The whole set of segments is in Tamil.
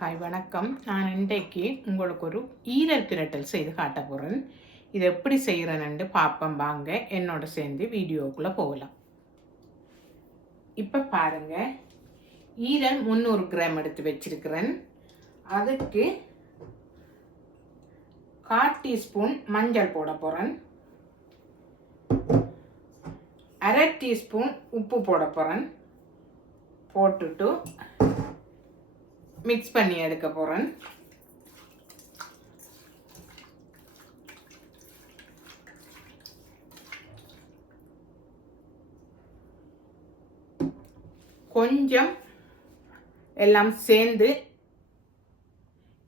ஹாய் வணக்கம். நான் இன்றைக்கு உங்களுக்கு ஒரு ஈரல் பிரட்டல் செய்து காட்ட போகிறேன் இது எப்படி செய்கிறேன்னு பார்ப்போம் வாங்க. என்னோட சேர்ந்து வீடியோக்குள்ளே போகலாம். இப்போ பாருங்கள் ஈரல் முந்நூறு கிராம் எடுத்து வச்சிருக்கிறேன். அதுக்கு கால் டீஸ்பூன் மஞ்சள் போட போகிறேன் அரை டீஸ்பூன் உப்பு போட போகிறேன் போட்டுட்டு மிக்ஸ் பண்ணி எடுக்க போகிறேன் கொஞ்சம் எல்லாம் சேர்ந்து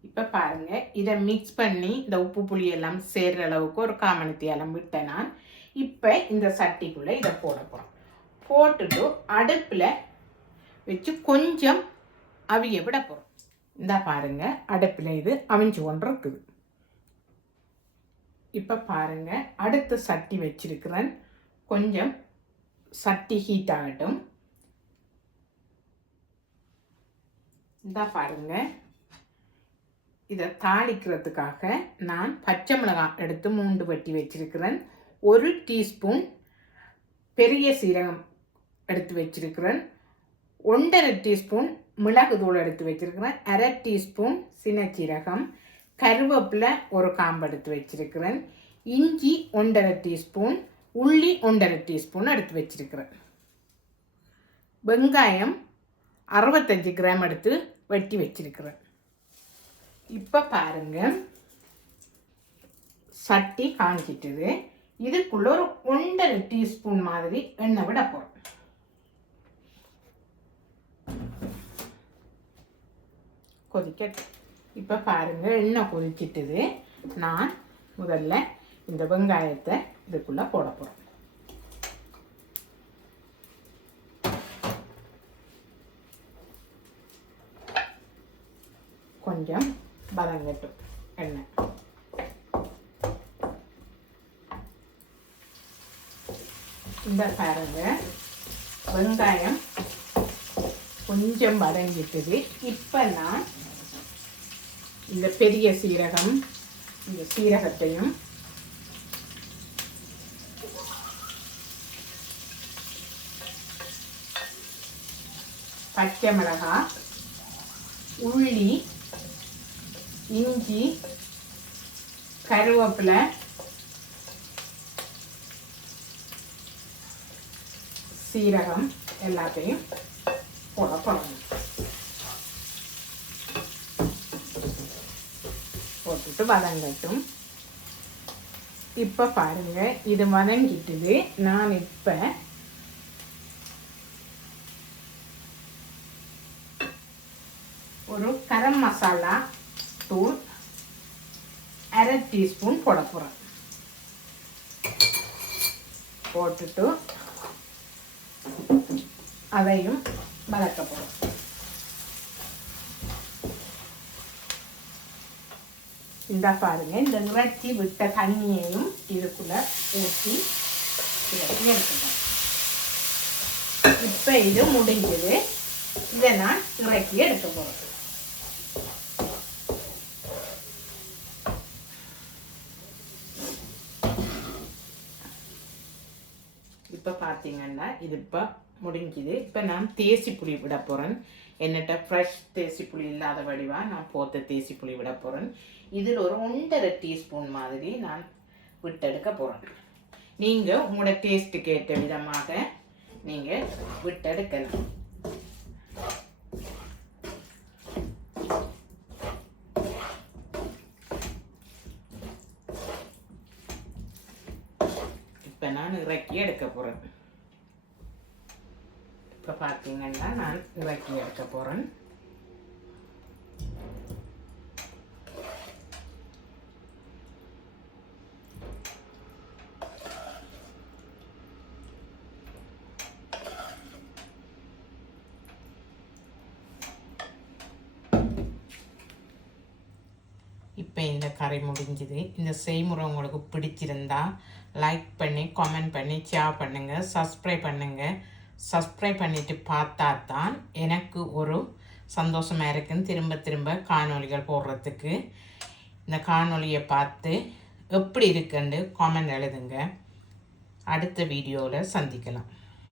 இப்போ பாருங்கள் இதை மிக்ஸ் பண்ணி இந்த உப்பு புளி எல்லாம் சேர்கிற அளவுக்கு ஒரு காமணத்தி எல்லாம் விட்டேன் நான். இப்போ இந்த சட்டிக்குள்ளே இதை போட போகிறோம் போட்டுட்டு அடுப்பில் வச்சு கொஞ்சம் அவிய விட போகிறோம் இந்த பாருங்க அடுப்பில் இது அவிஞ்சு கொண்டு இருக்குது இப்போ பாருங்க அடுத்து சட்டி வச்சிருக்கிறேன். கொஞ்சம் சட்டி ஹீட் ஆகட்டும். இந்த பாருங்க. இதை தாளிக்கிறதுக்காக நான் பச்சை மிளகாய் எடுத்து மூண்டு வட்டி வச்சிருக்கிறேன். ஒரு டீஸ்பூன் பெரிய சீரகம் எடுத்து வச்சிருக்கிறேன். ஒன்றரை டீஸ்பூன் மிளகு தூள் எடுத்து வச்சுருக்கிறேன். அரை டீஸ்பூன் சின்னச்சீரகம் கருவேப்பிலை ஒரு காம்பு எடுத்து வச்சுருக்கிறேன். இஞ்சி ஒன்றரை டீஸ்பூன் உள்ளி ஒன்றரை டீஸ்பூன் எடுத்து வச்சிருக்கிறேன். வெங்காயம் அறுபத்தஞ்சு கிராம் எடுத்து வெட்டி வச்சிருக்கிறேன். இப்போ பாருங்கள் சட்டி காஞ்சிட்டுது. இதுக்குள்ளே ஒரு ஒன்றரை டீஸ்பூன் மாதிரி எண்ணெய் விட போகிறோம் கொதிக்கட்டும். இப்போ பாருங்கள் எண்ணெய் கொதிச்சிட்டுது நான் முதல்ல இந்த வெங்காயத்தை இதுக்குள்ளே போட போகிறேன் கொஞ்சம் வதங்கட்டும் எண்ணெய். இந்த பாருங்க வெங்காயம் கொஞ்சம் வதங்கிட்டது. இப்போ நான் இந்த பெரிய சீரகம் இந்த சீரகத்தையும் பச்சை மிளகாய் உள்ளி இஞ்சி கருவேப்பிலை சீரகம் எல்லாத்தையும் போட போடணும் போட்டு வதங்கட்டும் இப்போ பாருங்க இது வதங்கிட்டுது. நான் இப்போ ஒரு கரம் மசாலா தூள் அரை டீஸ்பூன் போட போகிறேன் போட்டுட்டு அதையும் வளர்க்க போகிறோம் இந்த பாருங்க. இந்த நிறச்சி விட்ட தண்ணியையும் இதுக்குள்ள ஊற்றி இறக்கி எடுத்துட்டோம் இப்போ இது முடிஞ்சது. இதை நான் இறக்கி எடுக்க போகிறேன் இப்போ பார்த்தீங்கன்னா இது இப்போ முடிஞ்சுது. இப்போ நான் தேசி புளி விட போகிறேன் என்னட்ட ஃப்ரெஷ் தேசி புளி இல்லாத வடிவாக நான் போத்த தேசி புளி விட போகிறேன் இதில் ஒரு ஒன்றரை டீஸ்பூன் மாதிரி நான் விட்டெடுக்க போகிறேன் நீங்கள் உங்களோட டேஸ்ட்டுக்கு ஏற்ற விதமாக நீங்கள் விட்டெடுக்கலாம். இப்போ நான் இறக்கி எடுக்க போகிறேன் இப்போ பார்த்தீங்கன்னா நான் இறக்கி எடுக்க போகிறேன் இப்போ இந்த கரை முடிஞ்சுது. இந்த செய்முறை உங்களுக்கு பிடிச்சிருந்தா லைக் பண்ணி கமெண்ட் பண்ணி ஷேர் பண்ணுங்கள் சப்ஸ்கிரைப் பண்ணுங்கள் சப்ஸ்கிரைப் பண்ணிட்டு பார்த்தா தான் எனக்கு ஒரு சந்தோஷமாக இருக்குன்னு திரும்ப திரும்ப காணொளிகள் போடுறதுக்கு. இந்த காணொளியை பார்த்து எப்படி இருக்குன்னு காமெண்ட் எழுதுங்க. அடுத்த வீடியோவில் சந்திக்கலாம்.